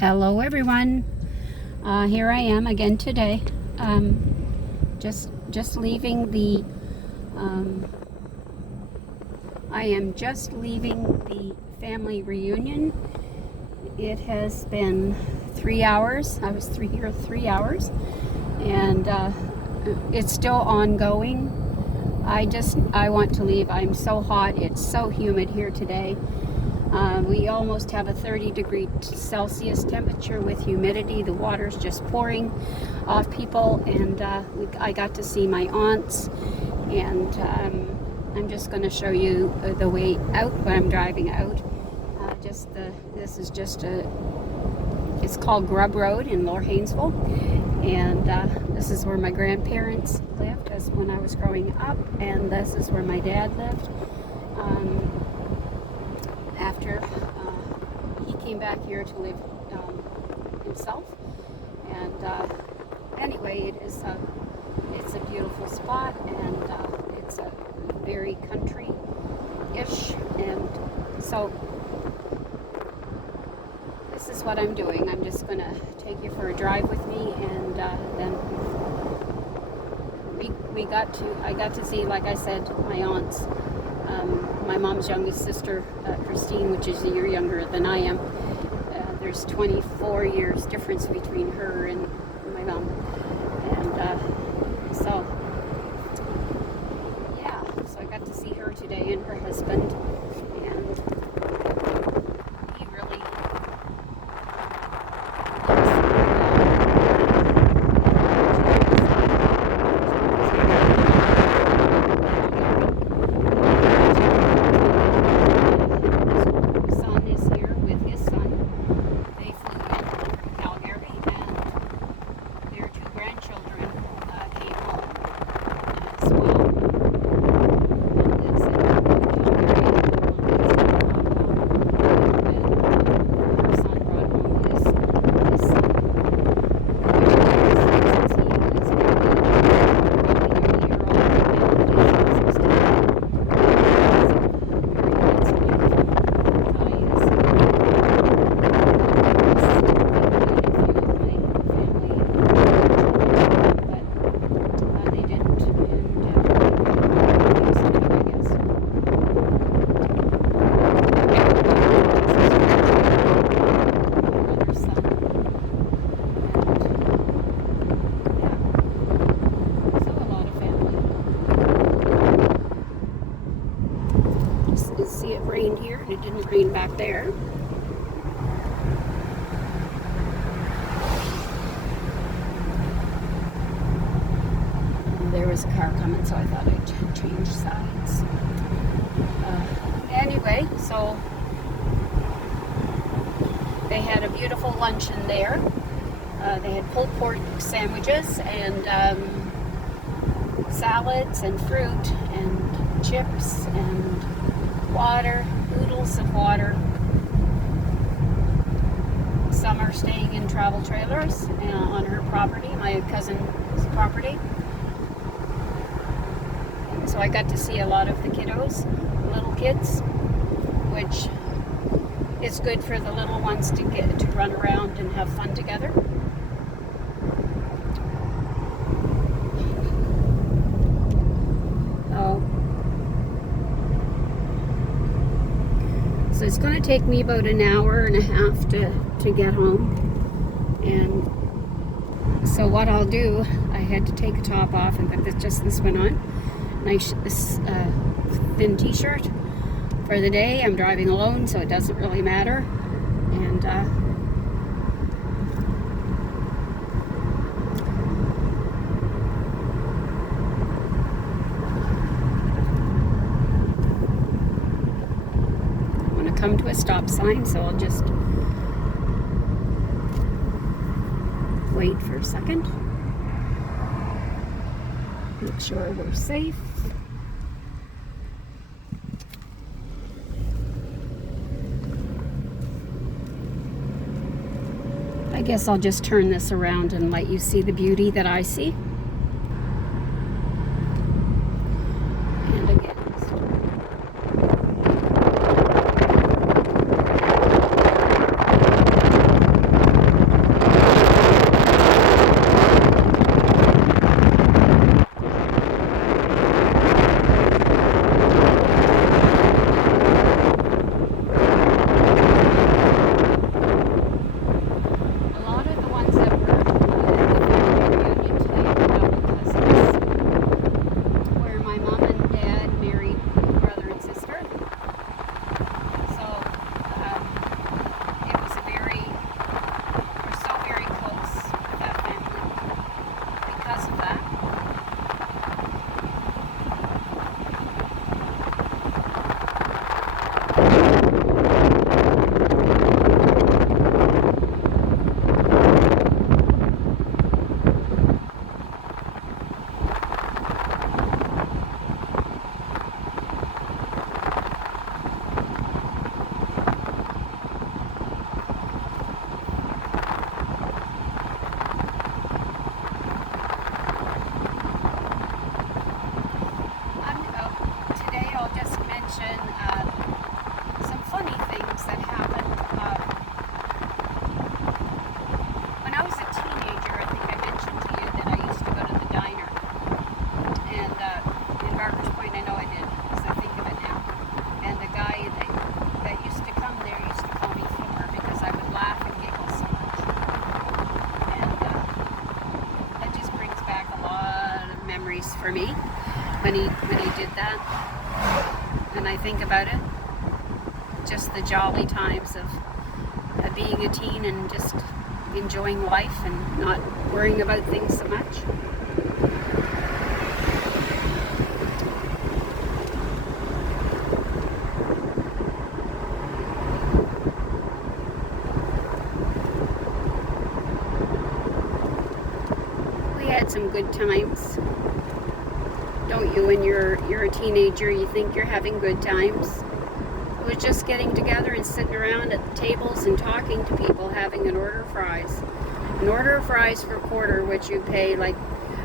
Hello everyone. Here I am again today. Just leaving the I am just leaving the family reunion. It has been 3 hours. I was here 3 hours, and it's still ongoing. I want to leave. I'm so hot. It's so humid here today. We almost have a 30 Celsius temperature with humidity. The water's just pouring off people, and I got to see my aunts, and I'm just going to show you the way out when I'm driving out. This is just it's called Grub Road in Lower Haynesville, and this is where my grandparents lived as when I was growing up, and this is where my dad lived. After he came back here to live himself, and anyway, it's a beautiful spot, and it's a very country-ish, and so this is what I'm doing. I'm just gonna take you for a drive with me, and then I got to see, like I said, my aunts. My mom's youngest sister, Christine, which is a year younger than I am. There's 24 years difference between her and my mom. And so I got to see her today and her husband. And he really see it rained here, and it didn't rain back there. There was a car coming, so I thought I'd change sides. Anyway, so they had a beautiful luncheon there. They had pulled pork sandwiches and salads and fruit and chips and water, oodles of water. Some are staying in travel trailers on her property, my cousin's property. And so I got to see a lot of the kiddos, little kids, which is good for the little ones to get to run around and have fun together. So it's going to take me about an hour and a half to get home. And so what I'll do, I had to take a top off and put just this one on. Nice thin t-shirt for the day. I'm driving alone, so it doesn't really matter. And come to a stop sign, so I'll just wait for a second. Make sure we're safe. I guess I'll just turn this around and let you see the beauty that I see. And again, when he did that, and I think about it, just the jolly times of being a teen and just enjoying life and not worrying about things so much. We had some good times. Don't you? When you're a teenager, you think you're having good times. It was just getting together and sitting around at the tables and talking to people, having an order of fries. An order of fries for a quarter, which you pay, like,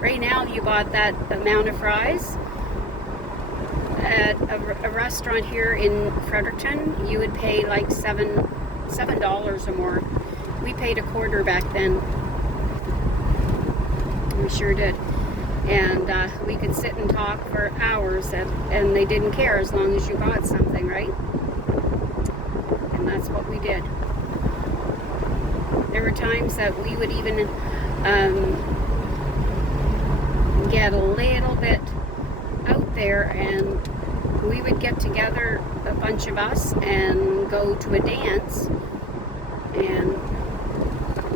right now, if you bought that amount of fries at a restaurant here in Fredericton, you would pay like $7 or more. We paid a quarter back then. We sure did. And we could sit and talk for hours, and they didn't care as long as you bought something, right? And that's what we did. There were times that we would even get a little bit out there, and we would get together, a bunch of us, and go to a dance. And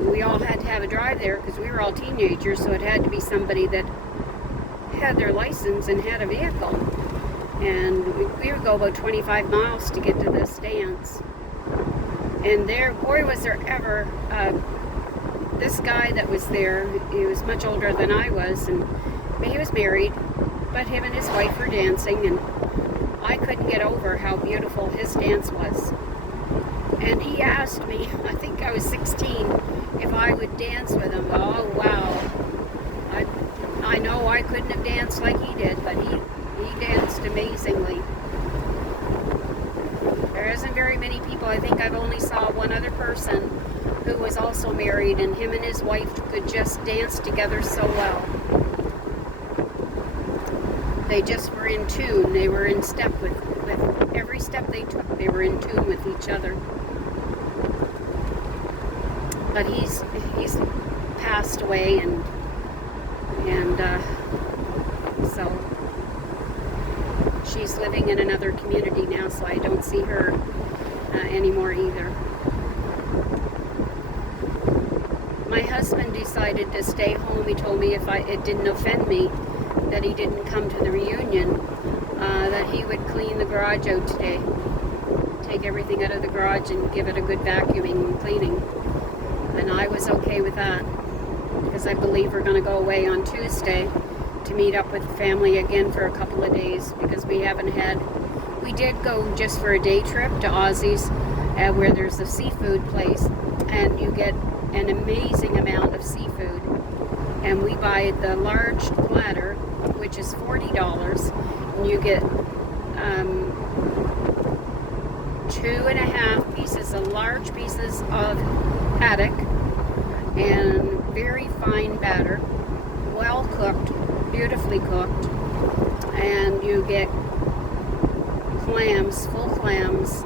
we all had to have a drive there because we were all teenagers, so it had to be somebody that had their license and had a vehicle. And we would go about 25 miles to get to this dance. And there, boy, was there ever, this guy that was there, he was much older than I was, and he was married, but him and his wife were dancing, and I couldn't get over how beautiful his dance was. And he asked me, I think I was 16, if I would dance with him. Oh, wow. I know I couldn't have danced like he did, but he danced amazingly. There isn't very many people. I think I've only saw one other person who was also married, and him and his wife could just dance together so well. They just were in tune. They were in step with every step they took. They were in tune with each other. But he's passed away, and so she's living in another community now, so I don't see her anymore either. My husband decided to stay home. He told me if it didn't offend me that he didn't come to the reunion, that he would clean the garage out today. Take everything out of the garage and give it a good vacuuming and cleaning. And I was okay with that, because I believe we're going to go away on Tuesday to meet up with the family again for a couple of days, because we did go just for a day trip to Aussie's, where there's a seafood place, and you get an amazing amount of seafood. And we buy the large platter, which is $40, and you get 2.5 pieces of large pieces of haddock and very fine batter, well cooked, beautifully cooked, and you get clams, full clams,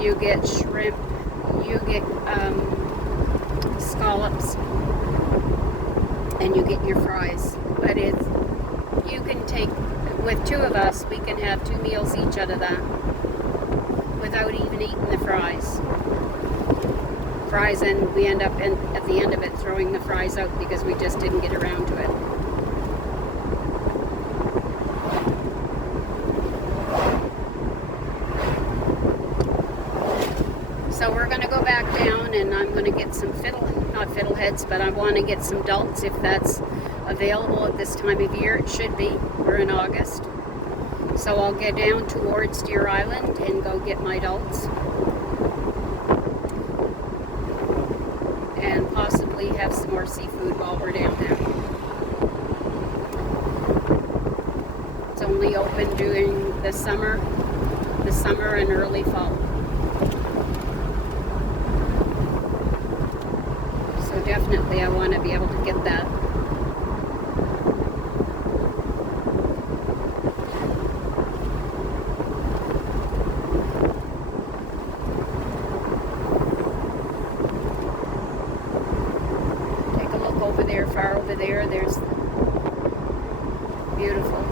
you get shrimp, you get scallops, and you get your fries. But you can take, with two of us, we can have 2 meals each out of that without even eating the fries. And we end up at the end of it throwing the fries out because we just didn't get around to it. So we're going to go back down, and I'm going to get some not fiddleheads, but I want to get some dults if that's available at this time of year. It should be. We're in August. So I'll get down towards Deer Island and go get my dults. And possibly have some more seafood while we're down there. It's only open during the summer and early fall. So definitely I want to be able to get that. Far over there, there's beautiful.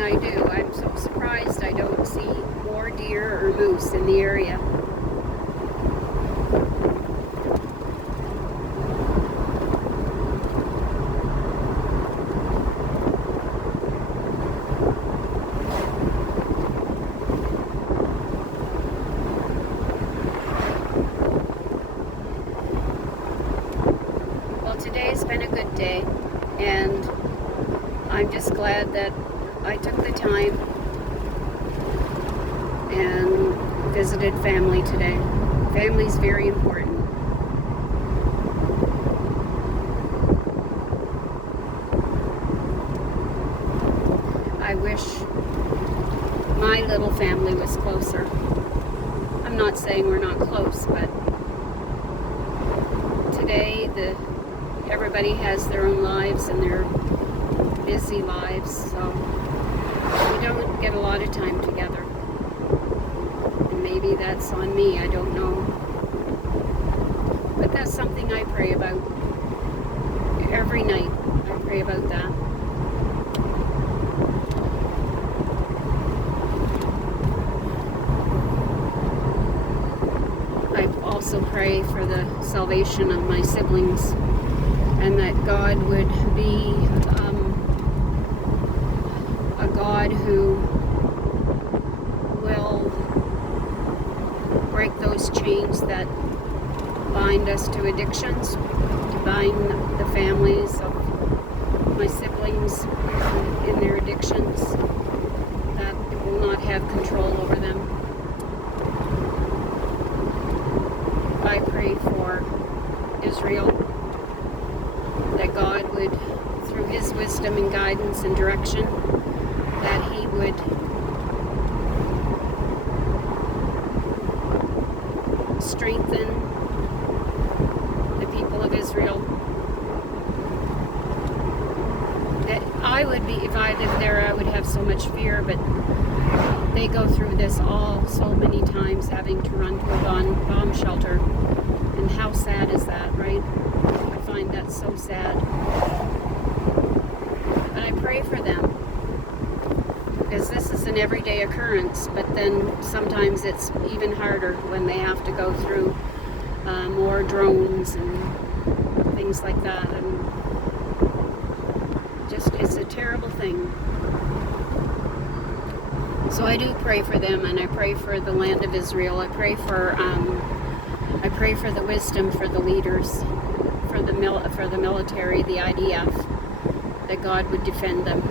everything I do. I'm so surprised I don't see more deer or moose in the area. Well, today's been a good day, and I'm just glad that I took the time and visited family today. Family's very important. I wish my little family was closer. I'm not saying we're not close, but today everybody has their own lives and their busy lives, so we don't get a lot of time together. And maybe that's on me, I don't know. But that's something I pray about every night. I pray about that. I also pray for the salvation of my siblings, and that God would be a God who will break those chains that bind us to addictions, to bind the families of my siblings in their addictions, that will not have control over them. I pray for Israel, that God would, through His wisdom and guidance and direction, that He would strengthen the people of Israel. I would be, if I lived there, I would have so much fear, but they go through this all so many times, having to run to a bomb shelter. And how sad is that, right? I find that so sad. But I pray for them, because this is an everyday occurrence, but then sometimes it's even harder when they have to go through more drones and things like that, and just, it's a terrible thing. So I do pray for them, and I pray for the land of Israel. I pray for the wisdom for the leaders, for the military, the IDF, that God would defend them.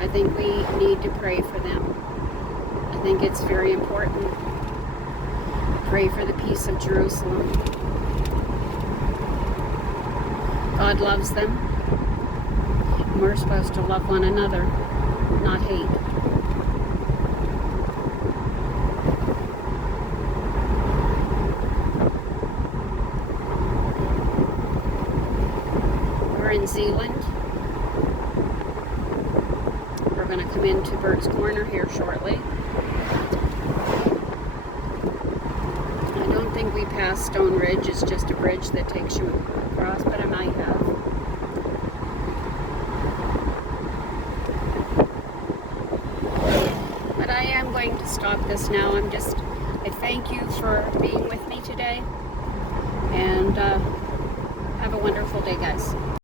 I think we need to pray for them. I think it's very important. Pray for the peace of Jerusalem. God loves them, and we're supposed to love one another, not hate. We're in Zealand. We're going to come into Bert's Corner here shortly. I don't think we passed Stone Ridge. It's just a bridge that takes you across, but I might have. But I am going to stop this now. I thank you for being with me today, and have a wonderful day, guys.